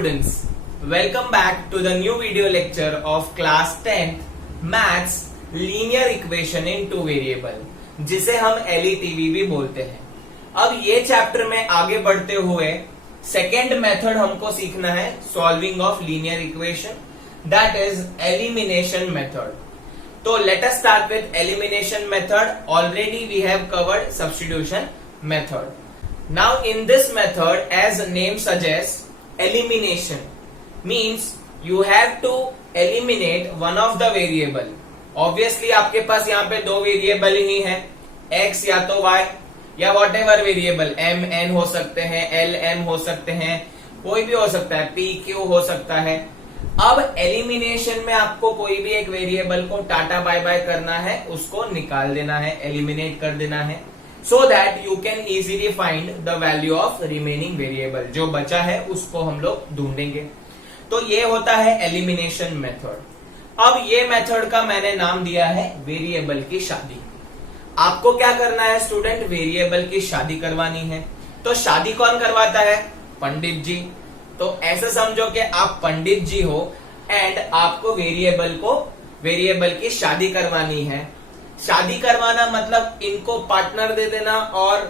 students, welcome back to the new video lecture of class 10th maths linear equation in two variable, जिसे हम LETV भी बोलते हैं। अब ये चैप्टर में आगे बढ़ते हुए सेकेंड मेथड हमको सीखना है solving of linear equation, that is elimination method. तो let us start with elimination method. Already we have covered substitution method. Now in this method, as name suggests, elimination means you have to eliminate one of the variable. Obviously आपके पास यहाँ पे दो variable ही हैं, x या तो y या whatever variable, m n हो सकते हैं, l m हो सकते हैं, कोई भी हो सकता है, p q हो सकता है। अब एलिमिनेशन में आपको कोई भी एक वेरिएबल को टाटा बाय बाय करना है, उसको निकाल देना है, एलिमिनेट कर देना है, so that you can easily find the value of remaining variable। जो बचा है उसको हम लोग ढूंढेंगे। तो ये होता है एलिमिनेशन मेथड। अब ये मेथड का मैंने नाम दिया है वेरिएबल की शादी। आपको क्या करना है स्टूडेंट? वेरिएबल की शादी करवानी है। तो शादी कौन करवाता है? पंडित जी। तो ऐसे समझो कि आप पंडित जी हो एंड आपको वेरिएबल की शादी करवानी है। शादी करवाना मतलब इनको पार्टनर दे देना और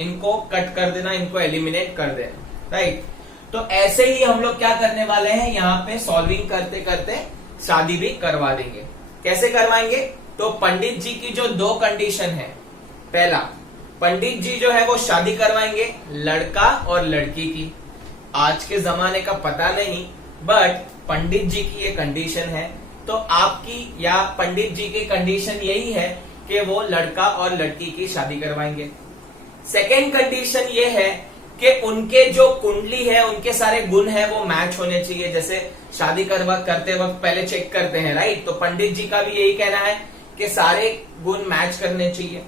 इनको कट कर देना, इनको एलिमिनेट कर देना, राइट। तो ऐसे ही हम लोग क्या करने वाले हैं, यहाँ पे सॉल्विंग करते करते शादी भी करवा देंगे। कैसे करवाएंगे? तो पंडित जी की जो दो कंडीशन है, पहला, पंडित जी जो है वो शादी करवाएंगे लड़का और लड़की की। आज के जमाने का पता नहीं, बट पंडित जी की ये कंडीशन है। तो आपकी या पंडित जी की कंडीशन यही है कि वो लड़का और लड़की की शादी करवाएंगे। सेकेंड कंडीशन ये है कि उनके जो कुंडली है, उनके सारे गुण है वो मैच होने चाहिए। जैसे शादी करते वक्त पहले चेक करते हैं, राइट। तो पंडित जी का भी यही कहना है कि सारे गुण मैच करने चाहिए।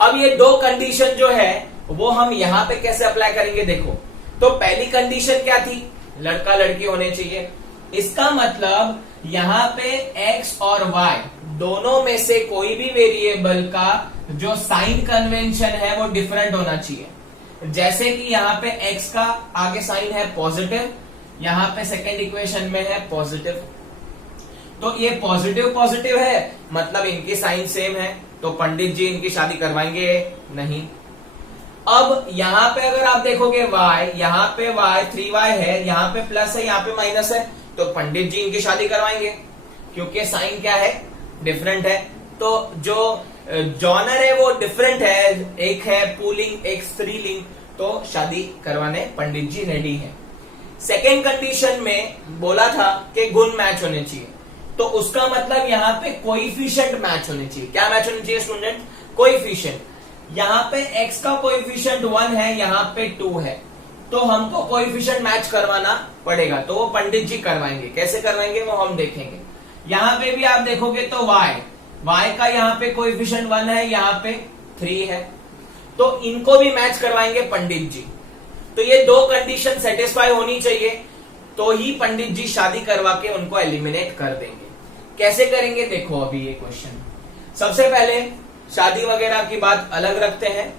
अब ये दो कंडीशन जो है वो हम यहाँ पे कैसे अप्लाई करेंगे, देखो। तो पहली कंडीशन क्या थी? लड़का लड़की होने चाहिए। इसका मतलब यहाँ पे x और y दोनों में से कोई भी वेरिएबल का जो साइन कन्वेंशन है वो डिफरेंट होना चाहिए। जैसे कि यहाँ पे x का आगे साइन है पॉजिटिव, यहाँ पे सेकेंड इक्वेशन में है पॉजिटिव। तो ये पॉजिटिव पॉजिटिव है, मतलब इनकी साइन सेम है, तो पंडित जी इनकी शादी करवाएंगे नहीं। अब यहाँ पे अगर आप देखोगे y, यहाँ पे y 3y है, यहाँ पे प्लस है, यहाँ पे माइनस है, तो पंडित जी इनकी शादी करवाएंगे क्योंकि साइन क्या है? डिफरेंट है। तो जो जॉनर है वो डिफरेंट है, एक है पुलिंग एक स्त्रीलिंग, तो शादी करवाने पंडित जी रेडी है। सेकेंड कंडीशन में बोला था कि गुण मैच होने चाहिए, तो उसका मतलब यहाँ पे कोएफिशिएंट मैच होने चाहिए। क्या मैच होने चाहिए स्टूडेंट? कोएफिशिएंट। यहाँ पे x का कोएफिशिएंट 1 है, यहाँ पे 2 है, तो हमको कोएफिशिएंट मैच करवाना पड़ेगा। तो वो पंडित जी करवाएंगे। कैसे करवाएंगे वो हम देखेंगे। यहाँ पे भी आप देखोगे तो y का यहाँ पे कोएफिशिएंट 1 है, यहाँ पे 3 है, तो इनको भी मैच करवाएंगे पंडित जी। तो ये दो कंडीशन सेटिस्फाई होनी चाहिए, तो ही पंडित जी शादी करवा के उनको एलिमिनेट कर देंगे। कैसे करेंगे देखो अभी ये क्वेश्चन। सबसे पहले शादी वगैरह की बात अलग रखते हैं।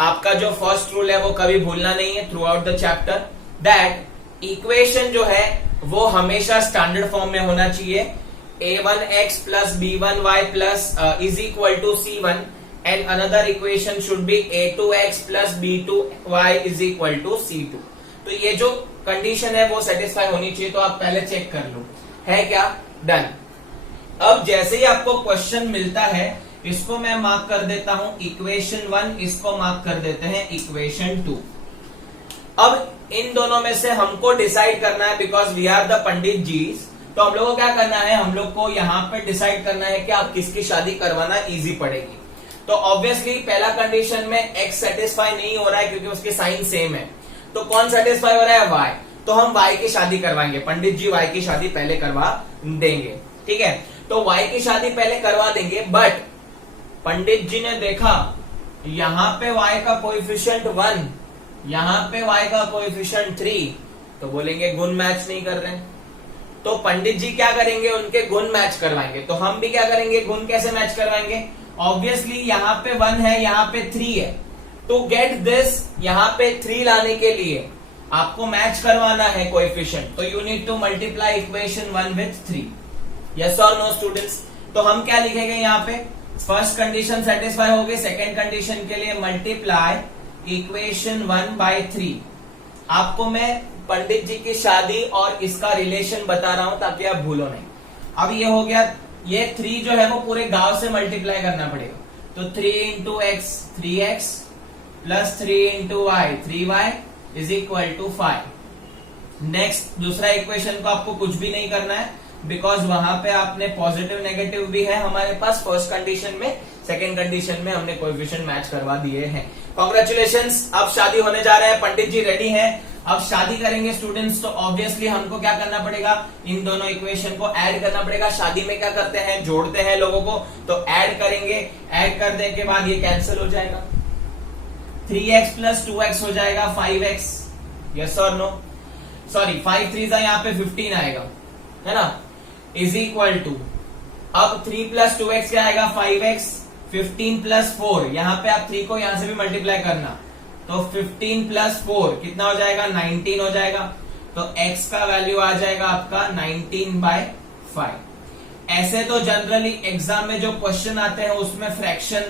आपका जो फर्स्ट रूल है वो कभी भूलना नहीं है through out the chapter, that equation जो है वो हमेशा स्टैंडर्ड फॉर्म में होना चाहिए। a1x plus b1y plus is equal to c1 and another equation should be a2x plus b2y is equal to c2। तो ये जो कंडीशन है वो सेटिस्फाई होनी चाहिए। तो आप पहले चेक कर लो है क्या। डन। अब जैसे ही आपको क्वेश्चन मिलता है, इसको मैं मार्क कर देता हूं इक्वेशन 1, इसको मार्क कर देते हैं इक्वेशन 2। अब इन दोनों में से हमको डिसाइड करना है, बिकॉज वी आर द पंडित जी। तो हम लोग को क्या करना है, हम लोग को यहाँ पे डिसाइड करना है कि आप किसकी शादी करवाना इजी पड़ेगी। तो ऑब्वियसली पहला कंडीशन में x सेटिस्फाई नहीं हो रहा है क्योंकि उसके साइन सेम है, तो कौन सेटिस्फाई हो रहा है? y। तो हम y की शादी करवाएंगे, पंडित जी y की शादी पहले करवा देंगे, ठीक है। तो y की शादी पहले करवा देंगे, बट पंडित जी ने देखा यहाँ पे y का कोएफिशिएंट 1, यहाँ पे y का कोएफिशिएंट 3, तो बोलेंगे गुण मैच नहीं कर रहे हैं। तो पंडित जी क्या करेंगे? उनके गुण मैच करवाएंगे। तो हम भी क्या करेंगे? गुण कैसे मैच करवाएंगे? ऑब्वियसली यहाँ पे 1 है, यहाँ पे 3 है, टू गेट दिस यहाँ पे 3 लाने के लिए आपको मैच करवाना है कोएफिशिएंट, तो you need to multiply equation 1 with 3। Yes और नो स्टूडेंट्स? तो हम क्या लिखेंगे यहाँ पे, फर्स्ट कंडीशन सेटिस्फाई हो गई, सेकेंड कंडीशन के लिए मल्टीप्लाई इक्वेशन 1 बाय 3। आपको मैं पंडित जी की शादी और इसका रिलेशन बता रहा हूं ताकि आप भूलो नहीं। अब ये हो गया, ये 3 जो है वो पूरे गांव से मल्टीप्लाई करना पड़ेगा, तो 3 into x 3x plus 3 into y 3y is equal to 5। Next दूसरा इक्वेशन को आपको कुछ भी नहीं करना है, बिकॉज वहां पे आपने पॉजिटिव नेगेटिव भी है हमारे पास फर्स्ट कंडीशन में, सेकेंड कंडीशन में हमने कोएफिशिएंट मैच करवा दिए हैं। कॉन्ग्रेचुलेशंस, अब शादी होने जा रहा है, पंडित जी रेडी हैं, अब शादी करेंगे स्टूडेंट्स, तो ऑब्वियसली हमको क्या करना पड़ेगा, इन दोनों इक्वेशन को ऐड करना पड़ेगा। शादी में क्या करते हैं, जोड़ते हैं लोगों को, तो ऐड करेंगे, ऐड करने के बाद ये कैंसिल हो जाएगा, 3x प्लस 2x हो जाएगा 5x। यस और नो? सॉरी 5 3 यहाँ पे 15 आएगा, है ना, इज इक्वल टू, अब 3 प्लस 2x क्या आएगा 5x, 15 प्लस 4, यहाँ पे आप 3 को यहां से भी मल्टीप्लाई करना, तो 15 प्लस 4 कितना हो जाएगा 19 हो जाएगा, तो x का वैल्यू आ जाएगा आपका 19/5। ऐसे तो जनरली एग्जाम में जो क्वेश्चन आते हैं उसमें फ्रैक्शन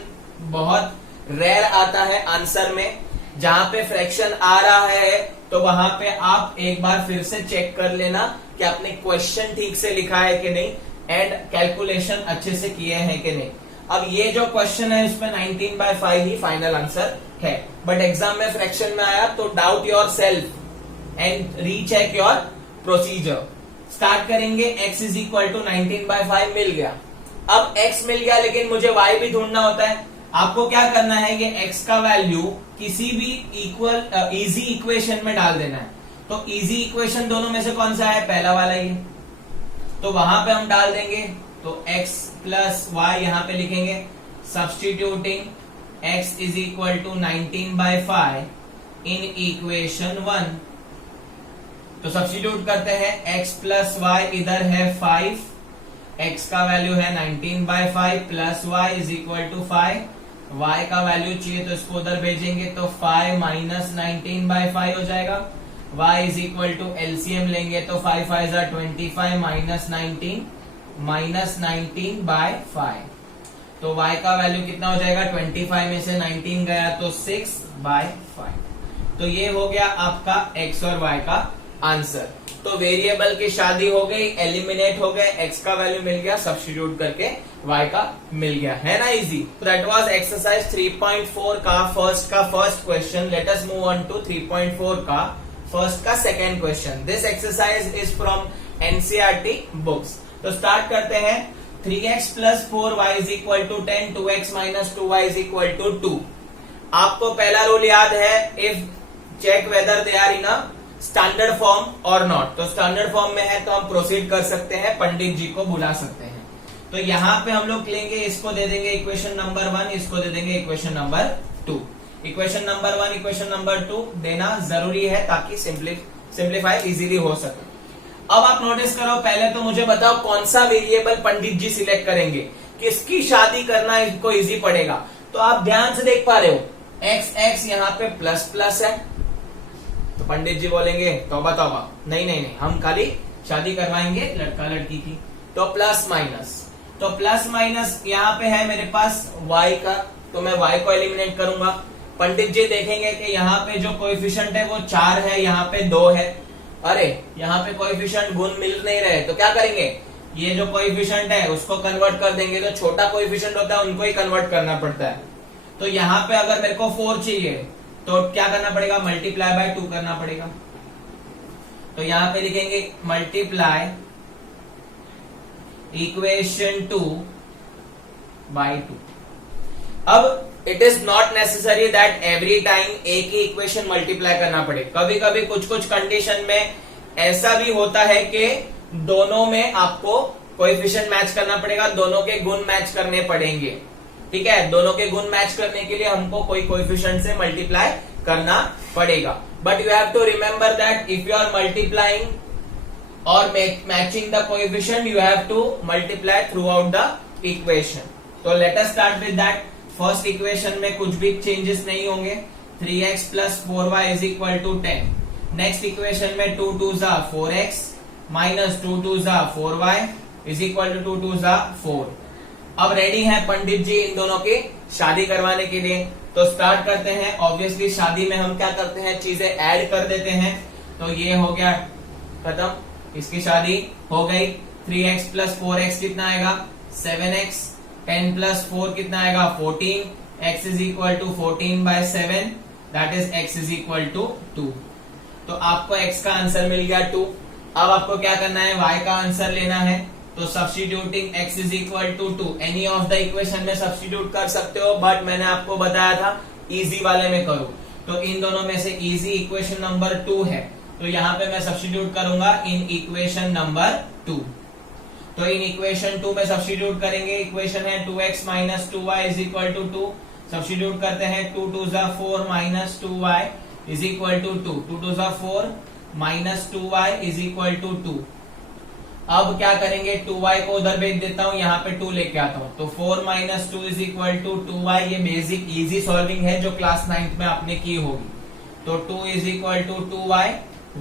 बहुत रेयर आता है आंसर में। जहां पे फ्रैक्शन आ रहा है तो वहां पे आप एक बार फिर से चेक कर लेना कि आपने क्वेश्चन ठीक से लिखा है कि नहीं एंड कैलकुलेशन अच्छे से किए हैं कि नहीं। अब ये जो क्वेश्चन है इसमें 19/5 ही फाइनल आंसर है, बट एग्जाम में फ्रैक्शन में आया तो doubt your self and recheck your procedure. Start करेंगे, x इज इक्वल टू 19/5 मिल गया। अब x मिल गया लेकिन मुझे y भी ढूंढना होता है। आपको क्या करना है, ये x का वैल्यू किसी भी इजी इक्वेशन में डाल देना है। तो इजी इक्वेशन दोनों में से कौन सा है, पहला वाला ही, तो वहां पे हम डाल देंगे, तो x प्लस y यहां पे लिखेंगे, substituting x is equal to 19/5 in equation 1। तो सब्सटीट्यूट करते हैं, x प्लस y इधर है 5, x का वैल्यू है 19/5 plus y is equal to 5, y का वैल्यू चाहिए तो इसको उधर भेजेंगे, तो 5 माइनस 19/5 हो जाएगा, y is equal to LCM लेंगे तो 5 5 25 माइनस 19/5, तो y का वैल्यू कितना हो जाएगा, 25 में से 19 गया तो 6/5। तो ये हो गया आपका x और y का आंसर। तो वेरिएबल की शादी हो गई, एलिमिनेट हो गए, x का वैल्यू मिल गया, सब्स्टिट्यूट करके y का मिल गया, है ना इजी। दैट वाज एक्सरसाइज 3.4 का first question. Let us move on to 3.4 का फर्स्ट का second question. This exercise is from NCERT books. तो स्टार्ट करते हैं, 3x plus 4y is equal to 10, 2x minus 2y is equal to 2। आपको पहला rule याद है, if check whether they are in a standard form और not. तो standard form में है तो हम प्रोसीड कर सकते हैं, पंडित जी को बुला सकते हैं। तो यहां पे हम लोग लेंगे, इसको दे देंगे इक्वेशन नंबर 1, इसको दे देंगे equation number 2। Equation number 1 equation number 2 देना जरूरी है ताकि सिंप्लीफाई इजीली हो सके। अब आप नोटिस करो, पहले तो मुझे बताओ कौन सा वेरिएबल पंडित जी सिलेक्ट करेंगे, किसकी शादी करना इनको इजी पड़ेगा। तो आप ध्यान से देख पा रहे हो, x यहाँ पे प्लस प्लस है, तो पंडित जी बोलेंगे तौबा तौबा, नहीं, हम खाली शादी करवाएंगे लड़का लड़की की। तो प्लस माइनस, तो प्लस माइनस यहाँ पे है मेरे पास y का, तो मैं y को एलिमिनेट करूंगा। पंडित जी देखेंगे कि यहाँ पे जो कोएफिशिएंट है वो 4 है, यहाँ पे 2 है। अरे यहाँ पे कोएफिशिएंट गुण मिल नहीं रहे, तो क्या करेंगे, ये जो कोएफिशिएंट है उसको कन्वर्ट कर देंगे। जो छोटा कोएफिशिएंट होता है उनको ही कन्वर्ट करना पड़ता है। तो यहाँ पे अगर मेरे को 4 चाहिए तो क्या करना पड़ेगा, मल्टीप्लाई बाय 2 करना पड़ेगा। तो यहां पे लिखेंगे मल्टीप्लाई इक्वेशन 2 बाय 2। अब it is not necessary that every time एक ही इक्वेशन मल्टीप्लाई करना पड़े। कभी कभी कुछ कंडीशन में ऐसा भी होता है कि दोनों में आपको कोएफिशिएंट मैच करना पड़ेगा, दोनों के गुण मैच करने पड़ेंगे। ठीक है, दोनों के गुण मैच करने के लिए हमको कोई कोएफिशिएंट से मल्टीप्लाई करना पड़ेगा। But you have to remember that if you are multiplying और matching the coefficient you have to multiply throughout the equation. तो let us start with that. First equation में कुछ भी चेंजेस नहीं होंगे, 3x plus 4y is equal to 10। Next equation में 2 2 जा 4x minus 2 2 जा 4y इज इक्वल टू 2 2 जा 4। अब रेडी है पंडित जी इन दोनों की शादी करवाने के लिए, तो स्टार्ट करते हैं। ऑब्वियसली शादी में हम क्या करते हैं, चीजें ऐड कर देते हैं। तो ये हो गया खत्म, इसकी शादी हो गई। 3x प्लस 4x कितना आएगा 7x, 10 प्लस 4 कितना आएगा 14, x is equal to 14/7 that is x is equal to 2। तो आपको x का आंसर मिल गया 2। अब आपको क्या करना है, y का आंसर लेना है। तो substituting x is equal to 2 any of the equation में सब्स्टिट्यूट कर सकते हो, बट मैंने आपको बताया था इजी वाले में करो। तो इन दोनों में से इजी इक्वेशन नंबर 2 है, तो यहां पे मैं सब्स्टिट्यूट करूंगा इन इक्वेशन नंबर 2। तो इन इक्वेशन 2 में सब्स्टिट्यूट करेंगे। इक्वेशन है 2x minus 2y is equal to 2। Substitute करते हैं 2 2 जा 4 minus 2y is equal to 2। 2 2 जा 4 minus 2y is equal to 2। अब क्या करेंगे, 2y को उधर भेज देता हूं, यहाँ पे 2 लेके आता हूं। तो 4 minus 2 is equal to 2y। ये बेसिक इजी सॉल्विंग है जो क्लास 9th में आपने की होगी। तो 2 is equal to 2y,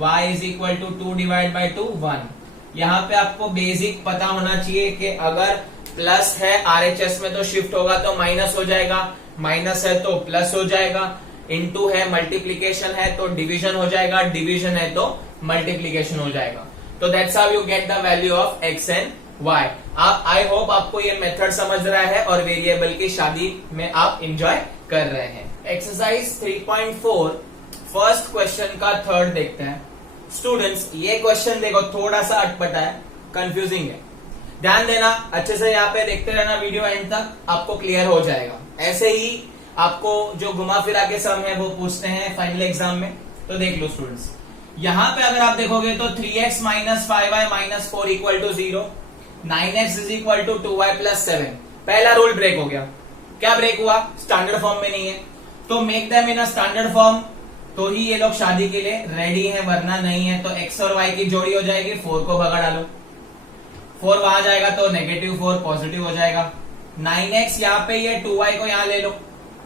y is equal to 2 divide by 2 1। यहाँ पे आपको बेसिक पता होना चाहिए कि अगर प्लस है RHS में तो शिफ्ट होगा तो माइनस हो जाएगा, माइनस है तो प्लस हो जाएगा, इनटू है मल्टीप्लीकेशन है तो डिवीजन हो जाएगा, डिवीजन है तो मल्टीप्लीकेशन हो जाएगा। तो that's how you get the value of x and y। आप आई होप आपको ये मेथड समझ रहा है और वेरिएबल की शादी में आप एंजॉय कर रहे हैं। एक्सरसाइज 3.4 फर्स्ट क्वेश्चन का थर्ड देखते हैं। स्टूडेंट्स ये क्वेश्चन देखो, थोड़ा सा अटपटा है, कंफ्यूजिंग है, ध्यान देना अच्छे से, यहाँ पे देखते रहना वीडियो एंड तक, आपको क्लियर हो जाएगा। ऐसे ही आपको जो घुमा फिरा के सम है वो पूछते हैं फाइनल एग्जाम में। तो देख लो स्टूडेंट्स, यहाँ पे अगर आप देखोगे तो 3x minus 5y minus 4 equal to 0, 9x is equal to 2y plus 7। पहला रूल ब्रेक हो गया। क्या ब्रेक हुआ, स्टैंडर्ड फॉर्म में नहीं है, तो make them in a standard form, तो ही ये लोग शादी के लिए रेडी है, वरना नहीं है। तो x और y की जोड़ी हो जाएगी, 4 को भगा डालो, 4 वहां जाएगा तो नेगेटिव 4 पॉजिटिव हो जाएगा। 9x यहाँ पे ये 2y को यहाँ ले लो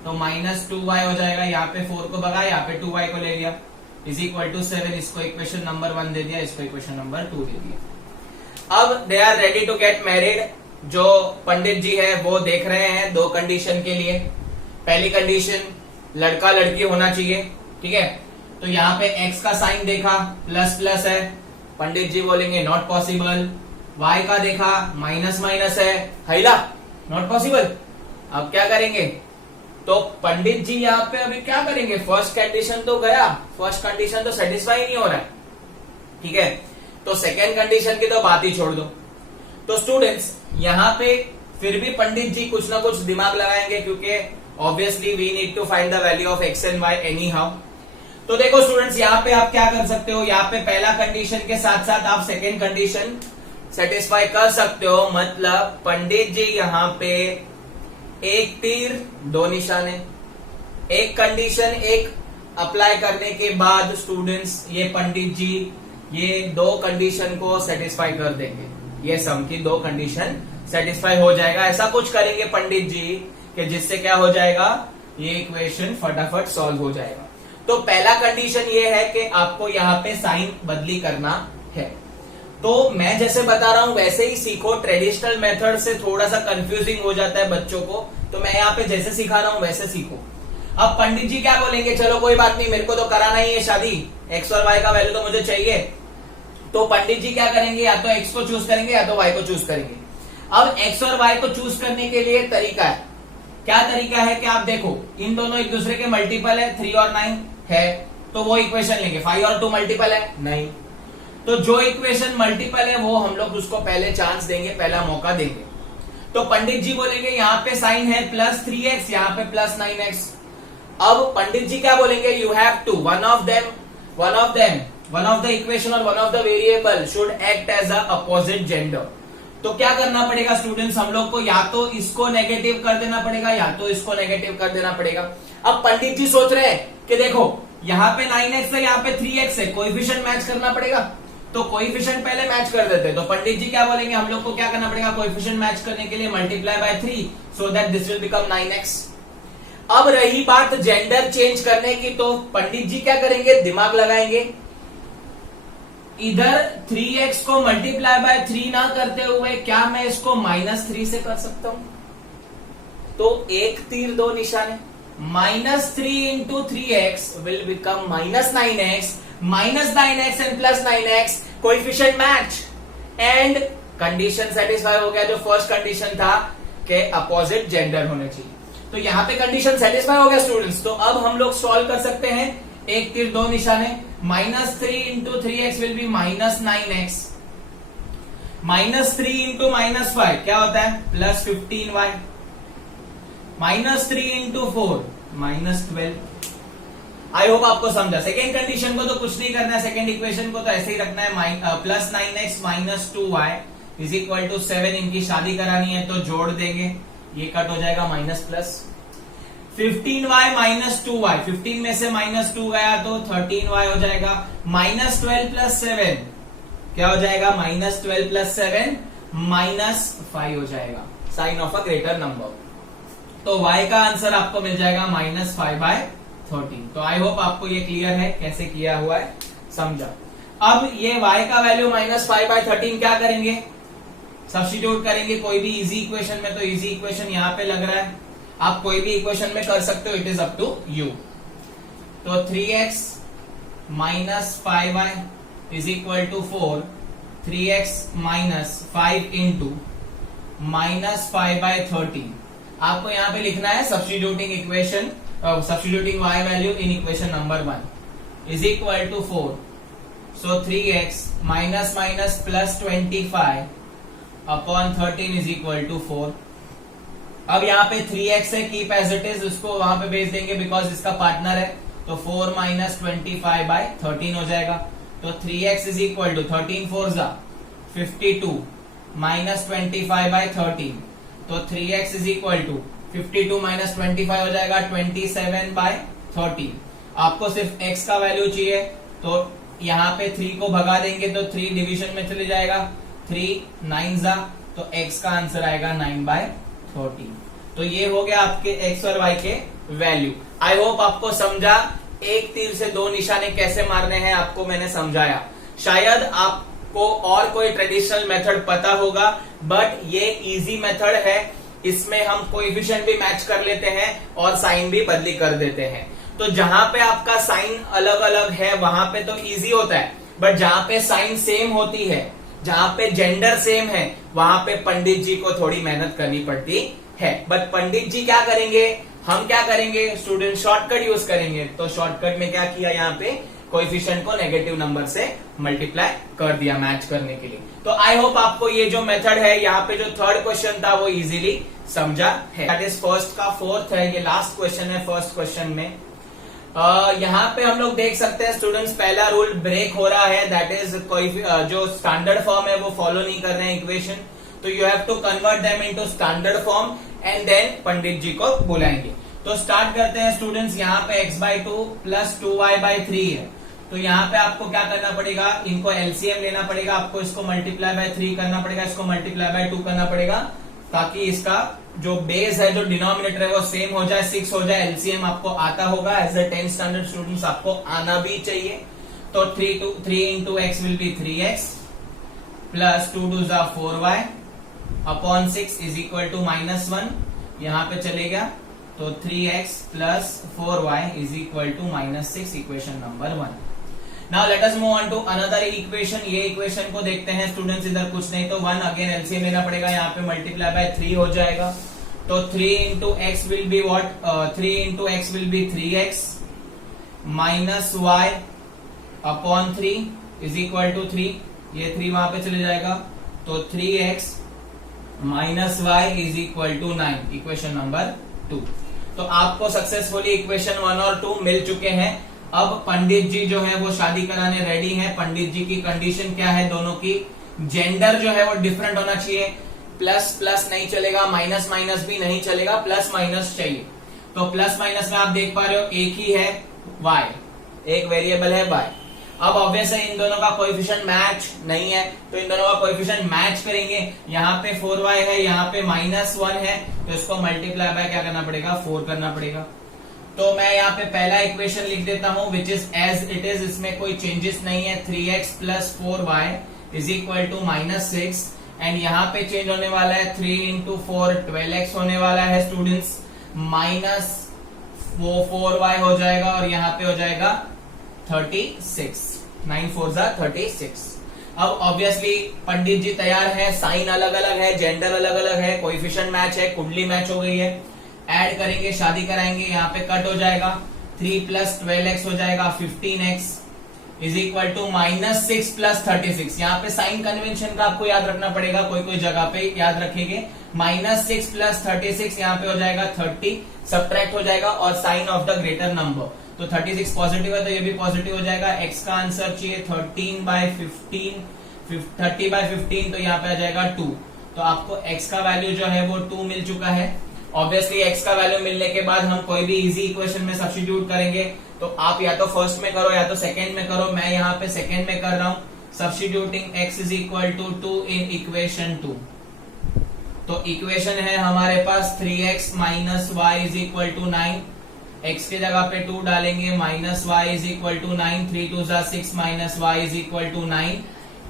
तो माइनस 2y हो जाएगा, यहाँ पे 4 को भगा, यहाँ पे 2y को ले लिया, इज इक्वल टू 7। इसको इक्वेशन नंबर 1 दे दिया, इसको इक्वेशन नंबर 2 दे दिया। अब they are ready to get married. जो पंडित जी है वो देख रहे हैं 2 कंडीशन के लिए। पहली कंडीशन लड़का लड़की होना चाहिए, ठीक है। तो यहाँ पे x का साइन देखा प्लस प्लस है, पंडित जी बोलेंगे नॉट पॉसिबल। y का देखा माइनस माइनस है, हैला नॉट पॉसिबल। अब क्या करेंगे, तो पंडित जी यहाँ पे अभी क्या करेंगे, फर्स्ट कंडीशन तो गया, फर्स्ट कंडीशन तो सेटिस्फाई नहीं हो रहा है, ठीक है। तो सेकेंड कंडीशन की तो बात ही छोड़ दो। तो स्टूडेंट्स यहाँ पे फिर भी पंडित जी कुछ ना कुछ दिमाग लगाएंगे, क्योंकि obviously we need to find the value of x and y anyhow. तो देखो स्टूडेंट्स, यहाँ पे आप क्या कर सकते हो, यहाँ पे पहला कंडीशन के साथ साथ आप सेकेंड कंडीशन सेटिस्फाई कर सकते हो। मतलब पंडित जी यहाँ पे एक तीर 2 निशाने, एक कंडीशन एक अप्लाई करने के बाद स्टूडेंट्स ये पंडित जी ये 2 कंडीशन को सेटिस्फाई कर देंगे, ये सम की 2 कंडीशन सेटिस्फाई हो जाएगा। ऐसा कुछ करेंगे पंडित जी कि जिससे क्या हो जाएगा, ये इक्वेशन फटाफट सॉल्व हो जाएगा। तो पहला कंडीशन ये है कि आपको यहाँ पे साइन बदली करना है। तो मैं जैसे बता रहा हूं वैसे ही सीखो, ट्रेडिशनल मेथड से थोड़ा सा कंफ्यूजिंग हो जाता है बच्चों को, तो मैं यहाँ पे जैसे सिखा रहा हूं वैसे सीखो। अब पंडित जी क्या बोलेंगे, चलो कोई बात नहीं, मेरे को तो कराना ही है शादी, x और y का वैल्यू तो मुझे चाहिए। तो पंडित जी क्या करेंगे, या तो x को चूज करेंगे या तो y को चूज करेंगे। अब x और y को चूज करने के लिए तरीका है, क्या तरीका है कि आप देखो इन दोनों एक दूसरे के मल्टीपल है, 3 और 9 है, तो वो इक्वेशन लेंगे। 5 और 2 मल्टीपल है नहीं, तो जो इक्वेशन मल्टीपल है वो हम लोग उसको पहले चांस देंगे, पहला मौका देंगे। तो पंडित जी बोलेंगे यहाँ पे साइन है प्लस 3x, यहाँ पे प्लस 9x। अब पंडित जी क्या बोलेंगे, you have to one of the equation और one of the variable should act as a opposite gender. तो क्या करना पड़ेगा स्टूडेंट्स, हम लोग को या तो इसको नेगेटिव कर देना पड़ेगा या तो इसको नेगेटिव कर देना पड़ेगा। अब पंडित जी सोच रहे हैं कि देखो यहाँ पे 9x है, यहाँ पे 3x है, कोएफिशिएंट मैच करना पड़ेगा, तो कोएफिशिएंट पहले मैच कर देते हैं। तो पंडित जी क्या बोलेंगे, हम लोग को क्या करना पड़ेगा, कोएफिशिएंट मैच करने के लिए multiply by 3 so that this will become 9x। अब रही बात जेंडर चेंज करने की, तो पंडित जी क्या करेंगे, दिमाग लगाएंगे इधर 3x को मल्टीप्लाई बाय 3 ना करते हुए क्या मैं इसको -3 से कर सकता हूं? तो एक तीर दो निशाने, -3 into 3x will become -9x, -9x and +9x, coefficient match and condition satisfy हो गया। जो फर्स्ट कंडीशन था कि अपोजिट जेंडर होने चाहिए, तो यहां पे कंडीशन सेटिस्फाई हो गया स्टूडेंट्स। तो अब हम लोग सॉल्व कर सकते हैं, एक तीर दो निशाने, -3 into 3x will be -9x, -3 into -5 क्या होता है +15y, -3 इंटू 4 -12। आई होप आपको समझा। सेकेंड कंडीशन को तो कुछ नहीं करना है, सेकेंड इक्वेशन को तो ऐसे ही रखना है, +9x -2y is equal to 7। इनकी शादी करानी है तो जोड़ देंगे, ये कट हो जाएगा -+। 15y -2y, 15 में से -2 गया तो 13y हो जाएगा, -12 + 7 क्या हो जाएगा, -12 + 7 -5 हो जाएगा, sign of a greater number. तो y का आंसर आपको मिल जाएगा -5/13। तो आई होप आपको ये क्लियर है कैसे किया हुआ है, समझा। अब ये y का वैल्यू -5/13 क्या करेंगे, सब्स्टिट्यूट करेंगे कोई भी इजी इक्वेशन में। तो इजी इक्वेशन यहां पे लग रहा है, आप कोई भी इक्वेशन में कर सकते हो, it is up to you. तो 3x -5y is equal to 4, 3x -5 into -5/13। आपको यहां पे लिखना है substituting equation, substituting y value in equation number 1 is equal to 4। So 3x -+25 upon 13 is equal to 4। अब यहाँ पे 3x है, कीप एज इट इज, उसको वहां पे भेज देंगे बिकॉज इसका पार्टनर है। तो 4 -25/13 हो जाएगा। तो 3x इज इक्वल टू 13 4 52 -25/13। तो 3x इज इक्वल टू 52 -25 हो जाएगा 27/13। आपको सिर्फ x का वैल्यू चाहिए, तो यहाँ पे 3 को भगा देंगे तो 3 डिवीजन में चले जाएगा, 3 9 तो x का आंसर आएगा 9/13। तो ये हो गया आपके x और y के वैल्यू। आई होप आपको समझा, एक तीर से दो निशाने कैसे मारने हैं आपको मैंने समझाया। शायद आपको और कोई ट्रेडिशनल मेथड पता होगा, बट ये इजी मेथड है। इसमें हम कोएफिशिएंट भी मैच कर लेते हैं और साइन भी बदली कर देते हैं। तो जहां पे आपका साइन अलग अलग है वहां पे तो इजी होता है, बट जहां पे साइन सेम होती है, जहां पे जेंडर सेम है, वहां पे पंडित जी को थोड़ी मेहनत करनी पड़ती है। बट पंडित जी क्या करेंगे, हम क्या करेंगे, स्टूडेंट शॉर्टकट यूज करेंगे। तो शॉर्टकट में क्या किया, यहाँ पे कोएफिशिएंट को नेगेटिव नंबर से मल्टीप्लाई कर दिया मैच करने के लिए। तो आई होप आपको ये जो मेथड है, यहाँ पे जो थर्ड क्वेश्चन था वो इजीली समझा है। दैट इज फर्स्ट का फोर्थ है, ये लास्ट क्वेश्चन है फर्स्ट क्वेश्चन में। यहाँ पे हम लोग देख सकते हैं स्टूडेंट्स, पहला रूल ब्रेक हो रहा है, दैट इज जो स्टैंडर्ड फॉर्म है वो फॉलो नहीं कर रहे हैं इक्वेशन। तो you have to convert them into standard form and then pandit ji को बुलाएंगे। तो स्टार्ट करते हैं स्टूडेंट्स, यहाँ पे x/2 + 2y/3 है। तो यहाँ पे आपको क्या करना पड़ेगा, इनको एलसीएम लेना पड़ेगा, आपको इसको मल्टीप्लाई बाय 3 करना पड़ेगा, इसको मल्टीप्लाई बाय 2 करना पड़ेगा, ताकि इसका जो बेस है, जो डिनोमिनेटर है वो सेम हो जाए, 6 हो जाए। एलसीएम आपको आता होगा, as a 10th standard students आपको आना भी चाहिए। तो 3 into x will be 3x plus 2 2 4y upon 6 is equal to -1, यहाँ पे चलेगा। तो 3x plus 4y is equal to -6, equation number 1। Now let us move on to another equation. ये इक्वेशन को देखते हैं स्टूडेंट्स, इधर कुछ नहीं तो 1 अगेन एलसीएम लेना पड़ेगा, यहाँ पे मल्टीप्लाई बाय 3 हो जाएगा। तो 3 into x will be what, 3 into x will be 3x minus y upon 3 is equal to 3, ये 3 वहां पे चले जाएगा। तो 3x minus y is equal to 9, equation number 2। तो आपको सक्सेसफुली इक्वेशन 1 और 2 मिल चुके हैं। अब पंडित जी जो है वो शादी कराने रेडी हैं। पंडित जी की कंडीशन क्या है, दोनों की जेंडर जो है वो डिफरेंट होना चाहिए, प्लस प्लस नहीं चलेगा, माइनस माइनस भी नहीं चलेगा, प्लस माइनस चाहिए। तो प्लस माइनस में आप देख पा रहे हो एक ही है y, एक वेरिएबल है y। अब ऑब्वियस है इन दोनों का कोएफिशिएंट मैच नहीं है, तो इन दोनों का कोएफिशिएंट मैच करेंगे। यहाँ पे 4y है, यहाँ पे -1 है, तो इसको मल्टीप्लाई बाय क्या करना पड़ेगा, 4 करना पड़ेगा। तो मैं यहाँ पे पहला इक्वेशन लिख देता हूं which is as it is, इसमें कोई चेंजेस नहीं है। 3x plus 4y is equal to -6 and यहाँ पे चेंज होने वाला है 3 इंटू 4 12x होने वाला है स्टूडेंट्स, माइनस 4y हो जाएगा और यहाँ पे हो जाएगा 36, 9 4 36। अब ऑब्वियसली पंडित जी तैयार है, साइन अलग अलग है, जेंडर अलग अलग है, कोएफिशिएंट मैच है, कुंडली मैच हो गई है, ऐड करेंगे, शादी कराएंगे, यहाँ पे कट हो जाएगा, 3 प्लस 12x हो जाएगा 15x is equal to -6 plus 36। यहाँ पे साइन कन्वेंशन का आपको याद रखना पड़ेगा, कोई जगह पे याद रखेंगे। -6 प्लस 36 यहाँ पे हो जाएगा 30, सब्ट्रैक्ट हो जाएगा और sign of the greater number, तो 36 पॉजिटिव है तो ये भी पॉजिटिव हो जाएगा। x का आंसर चाहिए 30/15, तो यहाँ पे आ जाएगा 2। तो आपको x का वैल्यू जो है वो 2 मिल चुका है। ऑब्वियसली x का वैल्यू मिलने के बाद हम कोई भी इजी इक्वेशन में सब्स्टिट्यूट करेंगे, तो आप या तो फर्स्ट में करो या तो सेकेंड में करो। मैं यहाँ पे सेकेंड में कर रहा हूं, substituting x is equal to 2 in equation 2। तो इक्वेशन है हमारे पास 3x minus y is equal to 9, x के जगह पे 2 डालेंगे, minus y is equal to 9, 3 2 6 minus y is equal to 9,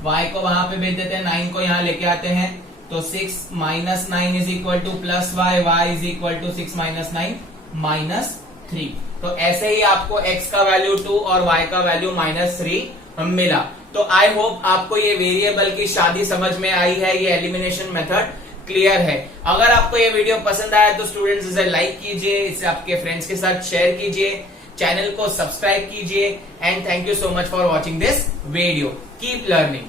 y को वहां पे भेज देते हैं, 9 को यहाँ लेके आते हैं, तो 6 minus 9 is equal to plus y is equal to 6 minus 9 -3। तो ऐसे ही आपको x का वैल्यू 2 और y का वैल्यू -3 मिला। तो आई होप आपको ये वेरिएबल की शादी समझ में आई है, ये एलिमिनेशन मेथड क्लियर है। अगर आपको ये वीडियो पसंद आया तो स्टूडेंट्स इसे लाइक कीजिए, इसे आपके फ्रेंड्स के साथ शेयर कीजिए, चैनल को सब्सक्राइब कीजिए and thank you so much for watching this video. Keep learning.